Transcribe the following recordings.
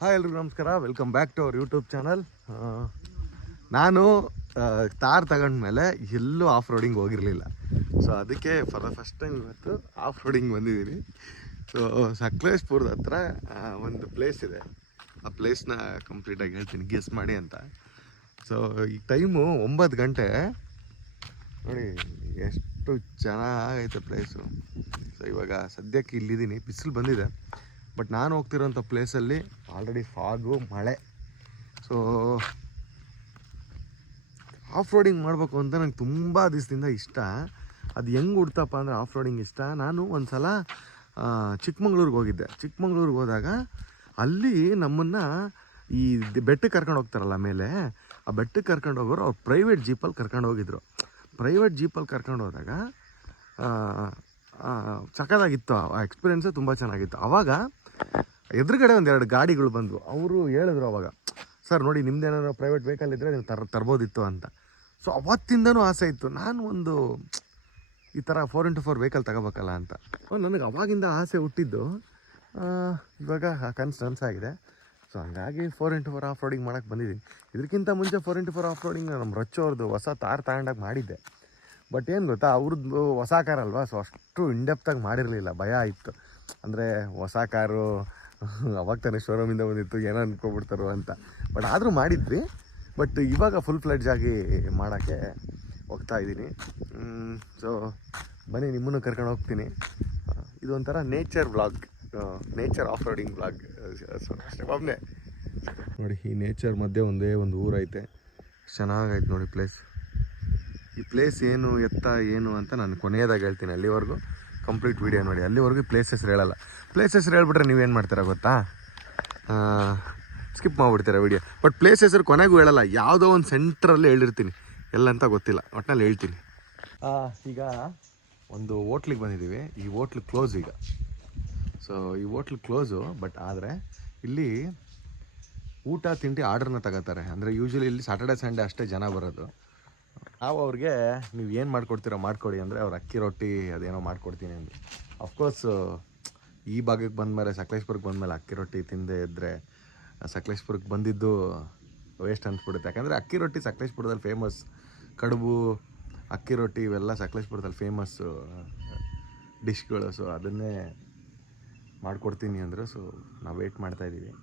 Hi ಎಲ್ರಿಗೂ ನಮಸ್ಕಾರ, welcome back to our YouTube channel. ನಾನು ತಾರ್ ತಗೊಂಡ್ಮೇಲೆ ಎಲ್ಲೂ ಆಫ್ ರೋಡಿಂಗ್ ಹೋಗಿರಲಿಲ್ಲ. ಸೊ ಅದಕ್ಕೆ ಫಾರ್ ದ ಫಸ್ಟ್ ಟೈಮ್ ಇವತ್ತು ಆಫ್ ರೋಡಿಂಗ್ ಬಂದಿದ್ದೀನಿ. ಸೊ ಸಕಲೇಶ್ಪುರದ ಹತ್ರ ಒಂದು ಪ್ಲೇಸ್ ಇದೆ. ಆ ಪ್ಲೇಸ್ನ ಕಂಪ್ಲೀಟಾಗಿ ಹೇಳ್ತೀನಿ, ಗೆಸ್ ಮಾಡಿ ಅಂತ. ಸೊ ಈ ಟೈಮು 9 ಗಂಟೆ. ನೋಡಿ ಎಷ್ಟು ಚೆನ್ನಾಗೈತೆ ಪ್ಲೇಸು. ಸೊ ಇವಾಗ ಸದ್ಯಕ್ಕೆ ಇಲ್ಲಿದ್ದೀನಿ, ಬಿಸಿಲು ಬಂದಿದೆ. ಬಟ್ ನಾನು ಹೋಗ್ತಿರೋಂಥ ಪ್ಲೇಸಲ್ಲಿ ಆಲ್ರೆಡಿ ಫಾಗು, ಮಳೆ. ಸೊ ಆಫ್ ರೋಡಿಂಗ್ ಮಾಡಬೇಕು ಅಂತ ನಂಗೆ ತುಂಬ ದಿವಸದಿಂದ ಇಷ್ಟ. ಅದು ಹೆಂಗೆ ಹುಡ್ತಪ್ಪ ಅಂದರೆ ಆಫ್ ರೋಡಿಂಗ್ ಇಷ್ಟ. ನಾನು ಒಂದು ಸಲ ಚಿಕ್ಕಮಂಗ್ಳೂರಿಗೆ ಹೋಗಿದ್ದೆ. ಚಿಕ್ಕಮಂಗ್ಳೂರಿಗೆ ಹೋದಾಗ ಅಲ್ಲಿ ನಮ್ಮನ್ನು ಈ ಬೆಟ್ಟಕ್ಕೆ ಕರ್ಕೊಂಡು ಹೋಗ್ತಾರಲ್ಲ ಮೇಲೆ, ಆ ಬೆಟ್ಟಕ್ಕೆ ಕರ್ಕೊಂಡು ಹೋಗೋರು ಅವ್ರು ಪ್ರೈವೇಟ್ ಜೀಪಲ್ಲಿ ಕರ್ಕೊಂಡು ಹೋಗಿದ್ರು. ಪ್ರೈವೇಟ್ ಜೀಪಲ್ಲಿ ಕರ್ಕೊಂಡು ಹೋದಾಗ ಸಖತ್ತಾಗಿತ್ತು. ಆ ಎಕ್ಸ್ಪೀರಿಯೆನ್ಸು ತುಂಬ ಚೆನ್ನಾಗಿತ್ತು. ಆವಾಗ ಎದುರುಗಡೆ ಒಂದೆರಡು ಗಾಡಿಗಳು ಬಂದವು. ಅವರು ಹೇಳಿದ್ರು ಅವಾಗ, ಸರ್ ನೋಡಿ ನಿಮ್ದೇನಾದ್ರು ಪ್ರೈವೇಟ್ ವೆಹಿಕಲ್ ಇದ್ದರೆ ನೀವು ತರ್ಬೋದಿತ್ತು ಅಂತ. ಸೊ ಅವತ್ತಿಂದನೂ ಆಸೆ ಇತ್ತು, ನಾನು ಒಂದು ಈ ಥರ 4x4 ವೆಹಿಕಲ್ ತಗೋಬೇಕಲ್ಲ ಅಂತ. ನನಗೆ ಅವಾಗಿಂದ ಆಸೆ ಹುಟ್ಟಿದ್ದು. ಇವಾಗ ಕನ್ಸಾಗಿದೆ. ಸೊ ಹಂಗಾಗಿ 4x4 ಆಫ್ ರೋಡಿಂಗ್ ಮಾಡೋಕ್ಕೆ ಬಂದಿದ್ದೀನಿ. ಇದಕ್ಕಿಂತ ಮುಂಚೆ 4x4 ಆಫ್ ರೋಡಿಂಗ್ ನಮ್ಮ ರಚ್ಚೋರ್ದು ಹೊಸ ತಾರ್ ತಗೊಂಡಾಗ ಮಾಡಿದ್ದೆ. ಬಟ್ ಏನು ಗೊತ್ತಾ, ಅವ್ರದ್ದು ಹೊಸ ಕಾರ್ ಅಲ್ವಾ, ಸೊ ಅಷ್ಟು ಇಂಡೆಪ್ತಾಗಿ ಮಾಡಿರಲಿಲ್ಲ, ಭಯ ಇತ್ತು. ಅಂದರೆ ಹೊಸ ಕಾರು ಅವಾಗ ತಾನೇ ಶೋರೂಮಿಂದ ಬಂದಿತ್ತು, ಏನೋ ಅಂದ್ಕೊಬಿಡ್ತಾರೋ ಅಂತ. ಬಟ್ ಆದರೂ ಮಾಡಿದ್ವಿ. ಬಟ್ ಇವಾಗ ಫುಲ್ ಫ್ಲೆಡ್ಜ್ ಆಗಿ ಮಾಡೋಕ್ಕೆ ಹೋಗ್ತಾ ಇದ್ದೀನಿ. ಸೊ ಬನ್ನಿ, ನಿಮ್ಮನ್ನು ಕರ್ಕೊಂಡು ಹೋಗ್ತೀನಿ. ಇದೊಂಥರ nature vlog, nature off roading vlog. So ಅಷ್ಟೇ ಒಬ್ಬನೇ. ನೋಡಿ, ಈ ನೇಚರ್ ಮಧ್ಯೆ ಒಂದೇ ಒಂದು ಊರೈತೆ, ಚೆನ್ನಾಗೈತೆ ನೋಡಿ ಪ್ಲೇಸ್. ಈ ಪ್ಲೇಸ್ ಏನು ಎತ್ತ ಏನು ಅಂತ ನಾನು ಕೊನೆಯದಾಗಿ ಹೇಳ್ತೀನಿ. ಅಲ್ಲಿವರೆಗೂ ಕಂಪ್ಲೀಟ್ ವೀಡಿಯೋ ನೋಡಿ. ಅಲ್ಲಿವರೆಗೂ ಪ್ಲೇಸ್ ಹೆಸರು ಹೇಳಲ್ಲ. ಪ್ಲೇಸ್ ಹೆಸರು ಹೇಳ್ಬಿಟ್ರೆ ನೀವೇನು ಮಾಡ್ತೀರಾ ಗೊತ್ತಾ, ಸ್ಕಿಪ್ ಮಾಡಿಬಿಡ್ತೀರಾ ವೀಡಿಯೋ. ಬಟ್ ಪ್ಲೇಸ್ ಹೆಸರು ಕೊನೆಗೂ ಹೇಳಲ್ಲ, ಯಾವುದೋ ಒಂದು ಸೆಂಟ್ರಲ್ಲಿ ಹೇಳಿರ್ತೀನಿ, ಎಲ್ಲ ಅಂತ ಗೊತ್ತಿಲ್ಲ, ಒಟ್ಟಿನಲ್ಲಿ ಹೇಳ್ತೀನಿ. ಈಗ ಒಂದು ಹೋಟ್ಲಿಗೆ ಬಂದಿದ್ದೀವಿ. ಈ ಹೋಟ್ಲು ಕ್ಲೋಸ್ ಈಗ. ಸೊ ಈ ಹೋಟ್ಲು ಕ್ಲೋಸು. ಬಟ್ ಆದರೆ ಇಲ್ಲಿ ಊಟ ತಿಂಡಿ ಆರ್ಡ್ರನ್ನ ತಗೋತಾರೆ. ಅಂದರೆ ಯೂಶ್ವಲಿ ಇಲ್ಲಿ ಸ್ಯಾಟರ್ಡೆ ಸಂಡೇ ಅಷ್ಟೇ ಜನ ಬರೋದು. ನಾವು ಅವ್ರಿಗೆ ನೀವು ಏನು ಮಾಡ್ಕೊಡ್ತೀರೋ ಮಾಡ್ಕೊಡಿ ಅಂದರೆ ಅವ್ರು ಅಕ್ಕಿ ರೊಟ್ಟಿ ಅದೇನೋ ಮಾಡ್ಕೊಡ್ತೀನಿ ಅಂದರು. ಅಫ್ಕೋರ್ಸ್ ಈ ಭಾಗಕ್ಕೆ ಬಂದಮೇಲೆ, ಸಕಲೇಶ್ಪುರಕ್ಕೆ ಬಂದಮೇಲೆ ಅಕ್ಕಿ ರೊಟ್ಟಿ ತಿಂದೇ ಇದ್ದರೆ ಸಕಲೇಶ್ಪುರಕ್ಕೆ ಬಂದಿದ್ದು ವೇಸ್ಟ್ ಅನ್ಸ್ಬಿಡುತ್ತೆ. ಯಾಕಂದರೆ ಅಕ್ಕಿ ರೊಟ್ಟಿ ಸಕಲೇಶ್ಪುರದಲ್ಲಿ ಫೇಮಸ್. ಕಡುಬು, ಅಕ್ಕಿ ರೊಟ್ಟಿ ಇವೆಲ್ಲ ಸಕಲೇಶ್ಪುರದಲ್ಲಿ ಫೇಮಸ್ಸು ಡಿಶ್ಗಳು. ಸೊ ಅದನ್ನೇ ಮಾಡಿಕೊಡ್ತೀನಿ ಅಂದರು. ಸೊ ನಾವು ವೆಯ್ಟ್ ಮಾಡ್ತಾಯಿದ್ದೀವಿ.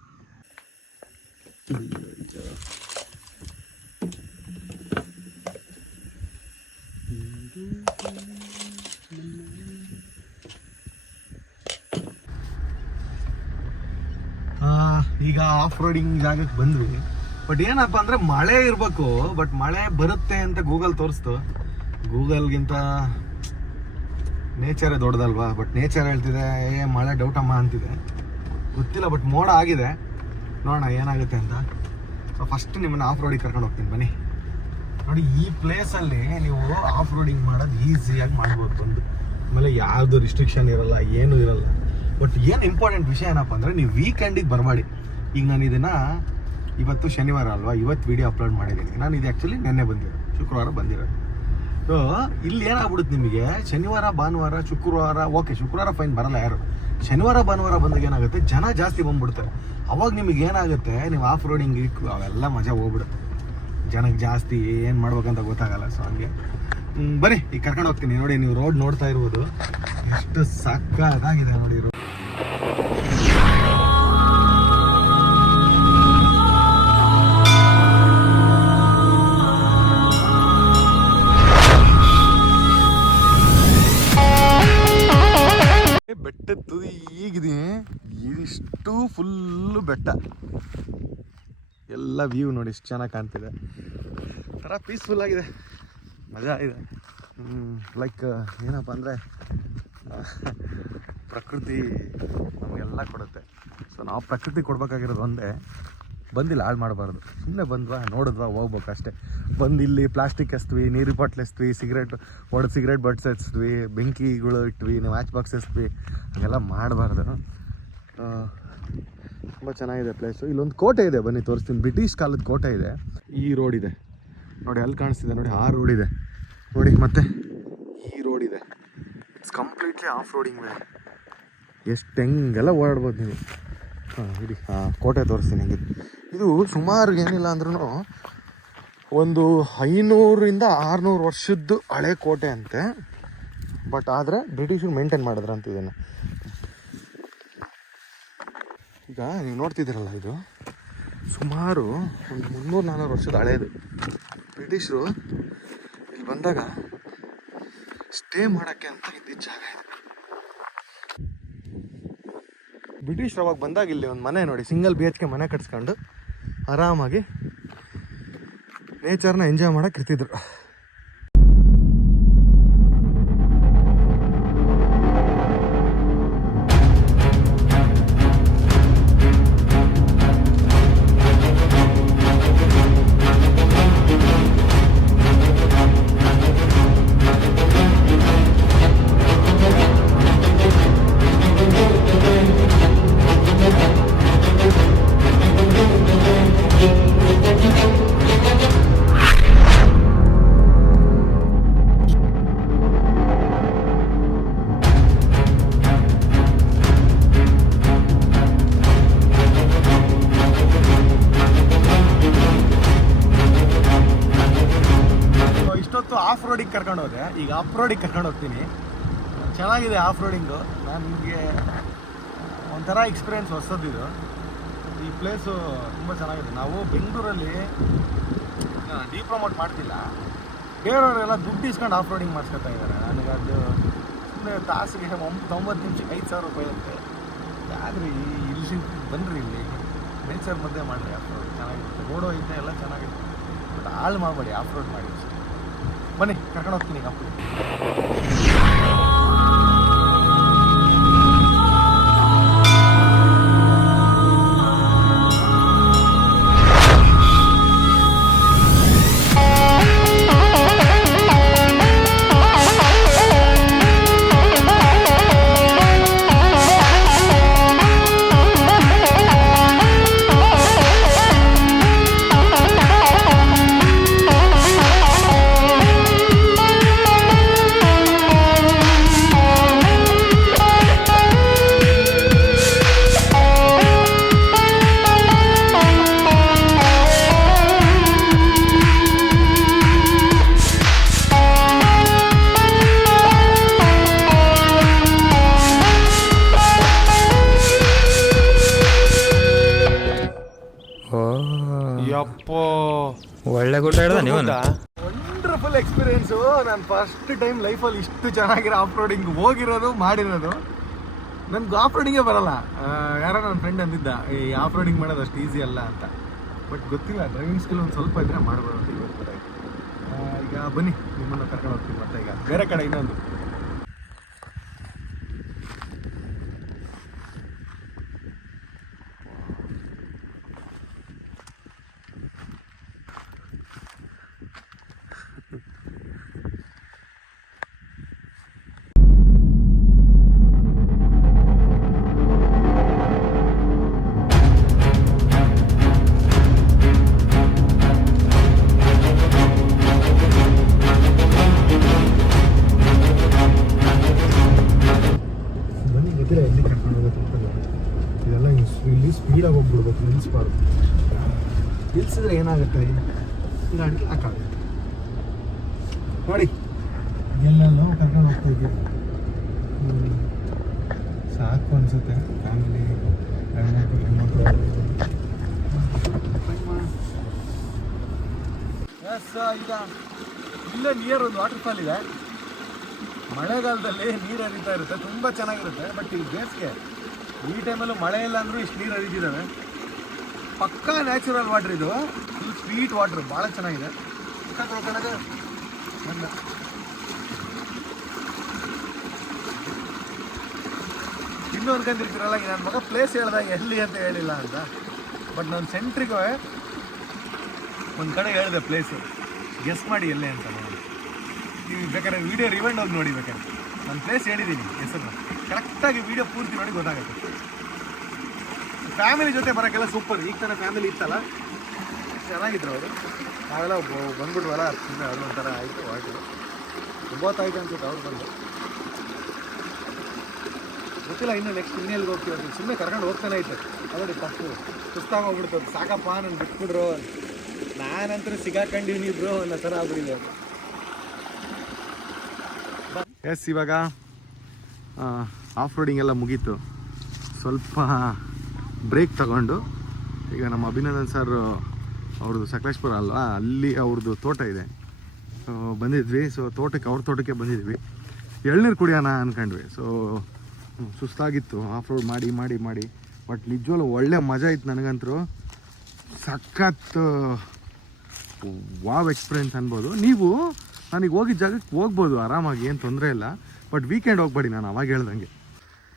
ಈಗ ಆಫ್ ರೋಡಿಂಗ್ ಜಾಗಕ್ಕೆ ಬಂದ್ವಿ. ಬಟ್ ಏನಪ್ಪ ಅಂದರೆ ಮಳೆ ಇರಬೇಕು. ಬಟ್ ಮಳೆ ಬರುತ್ತೆ ಅಂತ ಗೂಗಲ್ ತೋರಿಸ್ತು. ಗೂಗಲ್ಗಿಂತ ನೇಚರೇ ದೊಡ್ಡದಲ್ವಾ. ಬಟ್ ನೇಚರ್ ಹೇಳ್ತಿದೆ ಮಳೆ ಡೌಟಮ್ಮ ಅಂತಿದೆ, ಗೊತ್ತಿಲ್ಲ. ಬಟ್ ಮೋಡ ಆಗಿದೆ, ನೋಡೋಣ ಏನಾಗುತ್ತೆ ಅಂತ. ಸೊ ಫಸ್ಟ್ ನಿಮ್ಮನ್ನು ಆಫ್ ರೋಡಿಗೆ ಕರ್ಕೊಂಡು ಹೋಗ್ತೀನಿ, ಬನ್ನಿ. ನೋಡಿ, ಈ ಪ್ಲೇಸಲ್ಲಿ ನೀವು ಆಫ್ ರೋಡಿಂಗ್ ಮಾಡೋದು ಈಸಿಯಾಗಿ ಮಾಡ್ಬೋದು ಬಂದು. ಆಮೇಲೆ ಯಾವುದು ರಿಸ್ಟ್ರಿಕ್ಷನ್ ಇರಲ್ಲ, ಏನೂ ಇರಲ್ಲ. ಬಟ್ ಏನು ಇಂಪಾರ್ಟೆಂಟ್ ವಿಷಯ ಏನಪ್ಪ ಅಂದರೆ, ನೀವು ವೀಕೆಂಡಿಗೆ ಬರಬೇಡಿ. ಈಗ ನಾನು ಇದನ್ನು ಇವತ್ತು ಶನಿವಾರ ಅಲ್ವಾ, ಇವತ್ತು ವೀಡಿಯೋ ಅಪ್ಲೋಡ್ ಮಾಡಿದ್ದೀನಿ. ನಾನು ಇದು ಆ್ಯಕ್ಚುಲಿ ನೆನ್ನೆ ಬಂದಿರೋದು, ಶುಕ್ರವಾರ ಬಂದಿರೋದು. ಸೊ ಇಲ್ಲಿ ಏನಾಗ್ಬಿಡುತ್ತೆ ನಿಮಗೆ, ಶನಿವಾರ ಭಾನುವಾರ ಶುಕ್ರವಾರ ಓಕೆ, ಶುಕ್ರವಾರ ಫೈನ್ ಬರಲ್ಲ ಯಾರು. ಶನಿವಾರ ಭಾನುವಾರ ಬಂದಾಗ ಏನಾಗುತ್ತೆ, ಜನ ಜಾಸ್ತಿ ಬಂದ್ಬಿಡ್ತಾರೆ. ಅವಾಗ ನಿಮಗೆ ಏನಾಗುತ್ತೆ, ನೀವು ಆಫ್ ರೋಡಿಂಗ್ ಅವೆಲ್ಲ ಮಜಾ ಹೋಗ್ಬಿಡುತ್ತೆ. ಜನಕ್ಕೆ ಜಾಸ್ತಿ ಏನು ಮಾಡ್ಬೇಕಂತ ಗೊತ್ತಾಗಲ್ಲ. ಸೊ ಹಂಗೆ ಬನ್ನಿ, ಈಗ ಕರ್ಕೊಂಡು ಹೋಗ್ತೀನಿ. ನೋಡಿ, ನೀವು ರೋಡ್ ನೋಡ್ತಾ ಇರ್ಬೋದು, ಎಷ್ಟು ಸಕ್ಕತ್ತಾಗಿದೆ ನೋಡಿ ರೋಡ್. ಬೆಟ್ಟದ ತುದಿ ಈಗಿದ್ದೀನಿ. ಇದಿಷ್ಟು ಫುಲ್ಲು ಬೆಟ್ಟ, ಎಲ್ಲ ವ್ಯೂ ನೋಡಿ ಎಷ್ಟು ಚೆನ್ನಾಗಿ ಕಾಣ್ತಿದೆ. ಥರ ಪೀಸ್ಫುಲ್ ಆಗಿದೆ, ಮಜಾ ಇದೆ. ಲೈಕ್ ಏನಪ್ಪ ಅಂದರೆ, ಪ್ರಕೃತಿ ನಮಗೆಲ್ಲ ಕೊಡುತ್ತೆ. ಸೊ ನಾವು ಪ್ರಕೃತಿ ಕೊಡ್ಬೇಕಾಗಿರೋದು ಒಂದೇ, ಬಂದಿಲ್ಲ ಹಾಳು ಮಾಡಬಾರ್ದು. ಸುಮ್ಮನೆ ಬಂದ್ವಾ, ನೋಡಿದ್ವಾ, ಹೋಗ್ಬೇಕು ಅಷ್ಟೇ. ಬಂದು ಇಲ್ಲಿ ಪ್ಲಾಸ್ಟಿಕ್ ಎಸ್ತೀವಿ, ನೀರು ಬಾಟ್ಲ್ ಎಸ್ತೀವಿ, ಸಿಗರೇಟ್ ಬಡ್ಸ್ ಎಸ್ತೀವಿ, ಬೆಂಕಿಗಳು ಇಟ್ವಿ, ಮ್ಯಾಚ್ ಬಾಕ್ಸ್ ಎಸ್ತೀವಿ, ಹಾಗೆಲ್ಲ ಮಾಡಬಾರ್ದು. ತುಂಬ ಚೆನ್ನಾಗಿದೆ ಪ್ಲೇಸು. ಇಲ್ಲೊಂದು ಕೋಟೆ ಇದೆ, ಬನ್ನಿ ತೋರಿಸ್ತೀನಿ. ಬ್ರಿಟಿಷ್ ಕಾಲದ ಕೋಟೆ ಇದೆ. ಈ ರೋಡ್ ಇದೆ ನೋಡಿ, ಅಲ್ಲಿ ಕಾಣಿಸ್ತಿದೆ ನೋಡಿ, ಆ ರೋಡ್ ಇದೆ ನೋಡಿ. ಮತ್ತು ಈ ರೋಡ್ ಇದೆ. ಇಟ್ಸ್ ಕಂಪ್ಲೀಟ್ಲಿ ಆಫ್ ರೋಡಿಂಗ್ ಮೇಲೆ. ಎಷ್ಟು ಹೆಂಗೆಲ್ಲ ಓಡಾಡ್ಬೋದು ನೀವು. ಹಾಂ ಇಡಿ, ಹಾಂ ಕೋಟೆ ತೋರಿಸ್ತೀನಿ ಹೆಂಗಿದೆ. ಇದು ಸುಮಾರು ಏನಿಲ್ಲ ಅಂದ್ರೂ ಒಂದು 500-600 ವರ್ಷದ್ದು ಹಳೆ ಕೋಟೆ ಅಂತೆ. ಬಟ್ ಆದರೆ ಬ್ರಿಟಿಷರು ಮೇಂಟೈನ್ ಮಾಡಿದ್ರಂತ ಇದನ್ನು. ಈಗ ನೀವು ನೋಡ್ತಿದ್ದೀರಲ್ಲ, ಇದು ಸುಮಾರು ಒಂದು 300-400 ವರ್ಷದ ಹಳೇದು. ಬ್ರಿಟಿಷರು ಇಲ್ಲಿ ಬಂದಾಗ ಸ್ಟೇ ಮಾಡೋಕ್ಕೆ ಅಂತ ಇದ್ದಿದ್ದ ಜಾಗ ಇದು. ಬ್ರಿಟಿಷರು ಅವಾಗ ಬಂದಾಗ ಇಲ್ಲಿ ಒಂದು ಮನೆ ನೋಡಿ, ಸಿಂಗಲ್ BHK ಮನೆ ಕಟ್ಸ್ಕೊಂಡು ಆರಾಮಾಗಿ ನೇಚರ್ನ ಎಂಜಾಯ್ ಮಾಡೋಕೆ ಇರ್ತಿದ್ರು. ಆಫ್ ರೋಡಿಗೆ ಕರ್ಕೊಂಡು ಹೋದೆ, ಈಗ ಆಫ್ ರೋಡಿಗೆ ಕರ್ಕೊಂಡು ಹೋಗ್ತೀನಿ. ಚೆನ್ನಾಗಿದೆ ಆಫ್ ರೋಡಿಂಗು. ನನಗೆ ಒಂಥರ ಎಕ್ಸ್ಪೀರಿಯೆನ್ಸ್ ಹೊಸದಿದು. ಈ ಪ್ಲೇಸು ತುಂಬ ಚೆನ್ನಾಗಿದೆ. ನಾವು ಬೆಂಗಳೂರಲ್ಲಿ ಡಿಪ್ರಮೋಟ್ ಮಾಡ್ತಿಲ್ಲ, ಬೇರೆಯವರೆಲ್ಲ ದುಡ್ಡು ಇಸ್ಕೊಂಡು ಆಫ್ ರೋಡಿಂಗ್ ಮಾಡಿಸ್ಕೊತಾ ಇದ್ದಾರೆ. ನನಗೆ ಅದು ಸುಮ್ಮನೆ ತಾಸಿಗೆ 90 ನಿಮಿಷಕ್ಕೆ 5,000 ರೂಪಾಯಿ ಅಂತೆ. ಆದರೆ ಇಲ್ಲಿ ಬನ್ನಿರಿ, ಇಲ್ಲಿ ನೇಚರ್ ಮಧ್ಯೆ ಮಾಡಿರಿ ಆಫ್ ರೋಡ್. ಚೆನ್ನಾಗಿರುತ್ತೆ, ರೋಡು ಐತೆ, ಎಲ್ಲ ಚೆನ್ನಾಗಿದೆ. ಬಟ್ ಹಾಳು ಮಾಡಬೇಡಿ, ಆಫ್ ರೋಡ್ ಮಾಡಿ. ಬನ್ನಿ ಕರ್ಕೊಂಡು ಹೋಗ್ತೀನಿ ಈಗ. ಒಳ್ಳೆ ಗುಡ್ಡ ಹಿಡ್ದ ನೀವು. Wonderful experience. ನಾನು ಫಸ್ಟ್ ಟೈಮ್ ಲೈಫಲ್ಲಿ ಇಷ್ಟು ಚೆನ್ನಾಗಿರೋ ಆಫ್ ರೋಡಿಂಗ್ ಹೋಗಿರೋದು, ಮಾಡಿರೋದು. ನನ್ಗೆ ಆಫ್ ರೋಡಿಂಗೇ ಬರಲ್ಲ. ಯಾರೋ ನನ್ನ ಫ್ರೆಂಡ್ ಅಂದಿದ್ದ, ಈ ಆಫ್ ರೋಡಿಂಗ್ ಮಾಡೋದು ಅಷ್ಟು ಈಸಿ ಅಲ್ಲ ಅಂತ. ಬಟ್ ಗೊತ್ತಿಲ್ಲ, ಡ್ರೈವಿಂಗ್ ಸ್ಕಿಲ್ ಒಂದು ಸ್ವಲ್ಪ ಇದ್ದರೆ ಮಾಡ್ಬೋದು ಅಂತ ಗೊತ್ತಾಯ್ತು. ಈಗ ಬನ್ನಿ, ನಿಮ್ಮನ್ನು ಕರ್ಕೊಂಡು ಹೋಗ್ತೀನಿ ಮತ್ತೆ ಈಗ ಬೇರೆ ಕಡೆ ಇನ್ನೊಂದು. ಎಲ್ಲಿ ಕರ್ಕೊಂಡು ಹೋಗೋದು ಇದೆಲ್ಲ ಇಲ್ಲಿ ಸ್ಪೀಡಾಗಿ ಹೋಗ್ಬಿಡ್ಬೇಕು, ನಿಲ್ಲಿಸ್ಬಾರ್ದು. ನಿಲ್ಸಿದ್ರೆ ಏನಾಗುತ್ತೆ, ಗಾಡಿ ಹಾಕಾಗುತ್ತೆ ನೋಡಿ. ಎಲ್ಲೆಲ್ಲ ಕರ್ಕೊಂಡು ಹೋಗ್ತಾ ಇದ್ದೀವಿ. ಸಾಕು ಅನಿಸುತ್ತೆ. ಫ್ಯಾಮಿಲಿ ಹೆಣ್ಮಕ್ಳು ಈಗ ಇಲ್ಲೇ ನಿಯರ್ ಒಂದು ವಾಟರ್ ಫಾಲ್ ಇದೆ. ಮಳೆಗಾಲದಲ್ಲಿ ನೀರು ಹರಿತಾ ಇರುತ್ತೆ, ತುಂಬ ಚೆನ್ನಾಗಿರುತ್ತೆ. ಬಟ್ ಈಗ ಬೇಸಿಗೆ, ಈ ಟೈಮಲ್ಲೂ ಮಳೆ ಇಲ್ಲ ಅಂದರೂ ಇಷ್ಟು ನೀರು ಹರಿತಿದ್ದಾವೆ. ಪಕ್ಕಾ ನ್ಯಾಚುರಲ್ ವಾಟ್ರ್ ಇದು, ಫುಲ್ ಸ್ವೀಟ್ ವಾಟ್ರ್, ಭಾಳ ಚೆನ್ನಾಗಿದೆ. ಇನ್ನೂ ಅನ್ಕೊಂಡಿರ್ತೀರಲ್ಲ, ನನ್ನ ಮಗ ಪ್ಲೇಸ್ ಹೇಳ್ದಾಗ ಎಲ್ಲಿ ಅಂತ ಹೇಳಿಲ್ಲ ಅಂತ. ಬಟ್ ನಾನು ಸೆಂಟ್ರಿಗೆ ಒಂದು ಕಡೆ ಹೇಳಿದೆ ಪ್ಲೇಸು, ಗೆಸ್ ಮಾಡಿ ಎಲ್ಲೇ ಅಂತ. ನೀವು ಬೇಕಾದ್ರೆ ವೀಡಿಯೋ ರಿವೈಂಡ್ ಹೋಗಿ ನೋಡಿ. ಬೇಕಾದ್ರೆ ನಾನು ಪ್ಲೇಸ್ ಹೇಳಿದ್ದೀನಿ ಹೆಸರು, ಕರೆಕ್ಟಾಗಿ ವೀಡಿಯೋ ಪೂರ್ತಿ ನೋಡಿ ಗೊತ್ತಾಗುತ್ತೆ. ಫ್ಯಾಮಿಲಿ ಜೊತೆ ಬರೋಕ್ಕೆಲ್ಲ ಸೂಪರ್. ಈಗ ತಾನೇ ಫ್ಯಾಮಿಲಿ ಇತ್ತಲ್ಲ, ಚೆನ್ನಾಗಿದ್ರು ಅವರು. ನಾವೆಲ್ಲ ಬಂದ್ಬಿಟ್ವಲ್ಲ, ಸುಮ್ಮನೆ ಅವ್ರು ಒಂಥರ ಆಯಿತು. ಹೊರಟು ಗೊತ್ತಾಯ್ತು ಅನ್ಸುತ್ತೆ ಅವ್ರು ಬಂದು. ಗೊತ್ತಿಲ್ಲ ಇನ್ನು ನೆಕ್ಸ್ಟ್ ಇನ್ನೆಲ್ಲಿಗೆ ಹೋಗ್ತೀವಿ ಅಂತ. ಸುಮ್ಮನೆ ಕರ್ಕೊಂಡು ಹೋಗ್ತಾನೆ ಇತ್ತು. ನೋಡಿ ಫಸ್ಟು ಸುಸ್ತಾಗೋಗ್ಬಿಡ್ತದೆ, ಸಾಕಪ್ಪ ನಾನು ಬಿಟ್ಬಿಡ್ರು, ನಾನಂತರ ಸಿಗಾಕೊಂಡಿವ್ನಿ ಬ್ರೋ ಅನ್ನೋ ಥರ ಆಗ್ಬಿಟ್ಟಿದೆ. ಎಸ್, ಇವಾಗ ಆಫ್ ರೋಡಿಂಗ್ ಎಲ್ಲ ಮುಗೀತು. ಸ್ವಲ್ಪ ಬ್ರೇಕ್ ತಗೊಂಡು ಈಗ ನಮ್ಮ ಅಭಿನಂದನ್ ಸರ್ ಅವ್ರದ್ದು ಸಕಲೇಶ್ಪುರ ಅಲ್ವಾ, ಅಲ್ಲಿ ಅವ್ರದ್ದು ತೋಟ ಇದೆ. ಸೊ ಬಂದಿದ್ವಿ. ಸೊ ಅವ್ರ ತೋಟಕ್ಕೆ ಬಂದಿದ್ವಿ, ಎಳ್ನೀರು ಕುಡಿಯೋಣ ಅಂದ್ಕೊಂಡ್ವಿ. ಸೊ ಸುಸ್ತಾಗಿತ್ತು ಆಫ್ ರೋಡ್ ಮಾಡಿ ಮಾಡಿ ಮಾಡಿ. ಬಟ್ ನಿಜವಾಗ್ಲೂ ಒಳ್ಳೆ ಮಜಾ ಇತ್ತು ನನಗಂತರೂ. ಸಖತ್ ವಾವ್ ಎಕ್ಸ್ಪೀರಿಯನ್ಸ್ ಅನ್ಬೋದು. ನೀವು ನನಗೆ ಹೋಗಿದ್ದ ಜಾಗಕ್ಕೆ ಹೋಗ್ಬೋದು ಆರಾಮಾಗಿ, ಏನು ತೊಂದರೆ ಇಲ್ಲ. ಬಟ್ ವೀಕೆಂಡ್ ಹೋಗ್ಬೇಡಿ, ನಾನು ಅವಾಗ ಹೇಳ್ದಂಗೆ.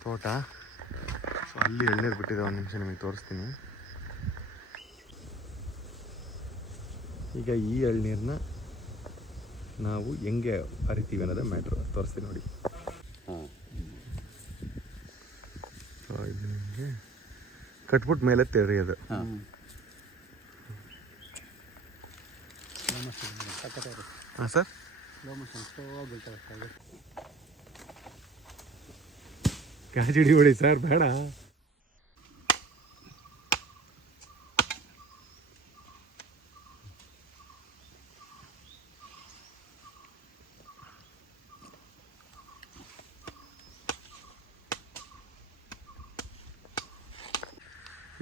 ತೋಟ, ಸೊ ಅಲ್ಲಿ ಎಳ್ನೀರು ಬಿಟ್ಟಿದೆ, ಒಂದು ನಿಮಿಷ ನಿಮಗೆ ತೋರಿಸ್ತೀನಿ. ಈಗ ಈ ಎಳ್ನೀರನ್ನ ನಾವು ಹೆಂಗೆ ಅರಿತೀವಿ ಅನ್ನೋದೇ ಮ್ಯಾಟ್ರು, ತೋರಿಸ್ತೀನಿ ನೋಡಿ. ಸೊ ಇದು ನಿಮಗೆ ಕಟ್ಬಿಟ್ಟು ಮೇಲೆ ತೆರೆಯೋದು. ಹಾಂ ಸರ್, ಕ್ಯಾಚ್ ಹಿಡಿಬೇಡಿ ಸರ್, ಬೇಡ.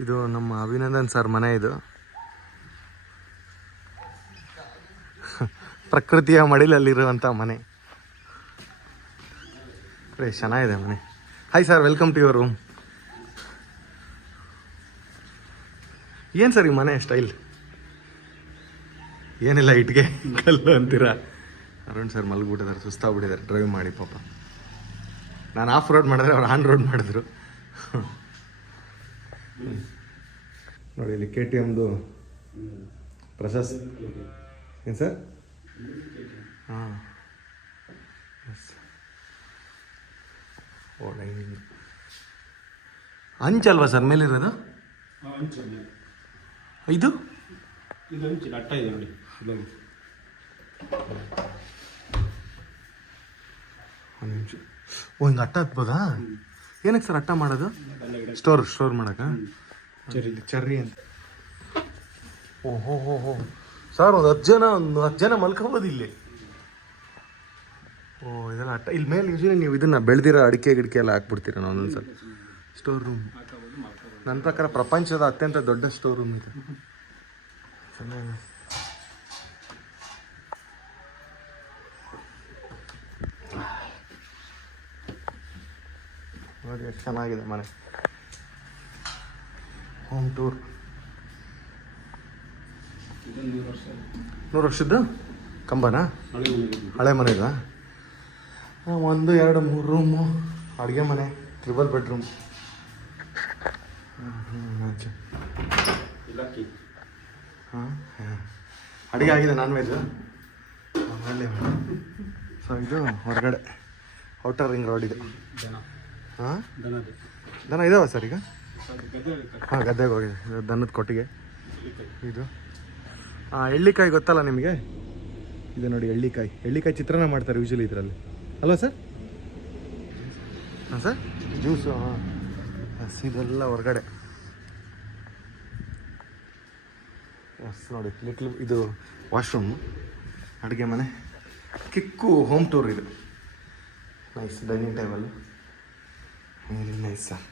ಇದು ನಮ್ಮ ಅಭಿನಂದನ್ ಸರ್ ಮನೆ. ಇದು ಪ್ರಕೃತಿಯ ಮಡಿಲಲ್ಲಿರುವಂಥ ಮನೆ. ಚೆನ್ನಾಗಿದೆ ಮನೆ. Hi sir, welcome to your room. ಏನು ಸರ್ ಈ ಮನೆ ಸ್ಟೈಲ್? ಏನಿಲ್ಲ, ಇಟ್ಗೆ ಕಲ್ಲು ಅಂತೀರಾ. ಅರುಣ್ ಸರ್ ಮಲಗ್ಬಿಟ್ಟಿದ್ದಾರೆ, ಸುಸ್ತಾಗ್ಬಿಟ್ಟಿದ್ದಾರೆ ಡ್ರೈವ್ ಮಾಡಿ ಪಾಪ. ನಾನು ಆಫ್ ರೋಡ್ ಮಾಡಿದ್ರೆ ಅವ್ರು ಆನ್ ರೋಡ್ ಮಾಡಿದ್ರು. ನೋಡಿ ಇಲ್ಲಿ KTMದು ಪ್ರಶಸ್ತಿ. ಏನು ಸರ್? ಹಾಂ, ಎಸ್. ಓ, ಅಂಚಲ್ವಾ ಸರ್ ಮೇಲಿರೋದು? ಇದು ಅಟ್ಟ ಇದೆ ನೋಡಿ. ಒಂದು ನಿಮಿಷ. ಓ, ಹಿಂಗೆ ಅಟ್ಟ ಹತ್ಬೋದಾ? ಏನಕ್ಕೆ ಸರ್ ಅಟ್ಟ ಮಾಡೋದು? ಸ್ಟೋರ್ ಮಾಡೋಕೆ? ಚರ್ರಿ ಅಂತ. ಓಹೋ ಹೋ ಹೋ ಸರ್, ಒಂದು 10 ಜನ ಮಲ್ಕೋಬೋದು ಇಲ್ಲಿ. ಓ, ಇದೆಲ್ಲ ಅಟ್ಟ. ಇಲ್ಲಿ ಮೇಲೆ ಯೂಶಲಿ ನೀವು ಇದನ್ನು ಬೆಳೆದಿರೋ ಅಡಿಕೆ ಗಿಡಿಕೆ ಎಲ್ಲ ಹಾಕ್ಬಿಡ್ತೀರ ನಾವು ಒಂದೊಂದ್ಸಲ. ಸ್ಟೋರ್ ರೂಮ್ ನನ್ನ ಪ್ರಕಾರ ಪ್ರಪಂಚದ ಅತ್ಯಂತ ದೊಡ್ಡ ಸ್ಟೋರ್ ರೂಮ್ ಇದೆ. ಚೆನ್ನಾಗಿ ನೋಡಿ, ಎಷ್ಟು ಚೆನ್ನಾಗಿದೆ ಮನೆ. Home tour. 100 ವರ್ಷದ್ದು ಕಂಬನಾ? ಹಳೆ ಮನೆ ಇದಾ? 1, 2, 3 ರೂಮು, ಅಡುಗೆ ಮನೆ, 3 ಬೆಡ್ರೂಮ್. ಹಾಂ, ಅಡುಗೆ ಆಗಿದೆ, ನಾನ್ ವೆಜ್. ಸೊ ಇದು ಹೊರಗಡೆ ಔಟರ್ ರಿಂಗ್ ರೋಡ್ ಇದೆ. ಹಾಂ, ದನ ಇದಾವ ಸರ್ ಈಗ? ಹಾಂ, ಗದ್ದೆಗೆ ಹೋಗಿದೆ. ದನದ ಕೊಟ್ಟಿಗೆ ಇದು. ಎಳ್ಳಿಕಾಯಿ ಗೊತ್ತಲ್ಲ ನಿಮಗೆ? ಇದು ನೋಡಿ, ಎಳ್ಳಿಕಾಯಿ ಚಿತ್ರಾನ್ನ ಮಾಡ್ತಾರೆ ಯೂಶಲಿ ಇದರಲ್ಲಿ, ಅಲ್ವಾ ಸರ್? ಹಾಂ ಸರ್, ಜ್ಯೂಸು. ಹಾಂ, ಎಸ್, ಇದೆಲ್ಲ ಹೊರಗಡೆ. ಎಸ್ ನೋಡಿ, ಇದು ವಾಶ್ರೂಮು, ಅಡುಗೆ ಮನೆ, ಕಿಕ್ಕು ಹೋಮ್ ಟೂರ್. ಇದು nice dining table, very nice sir.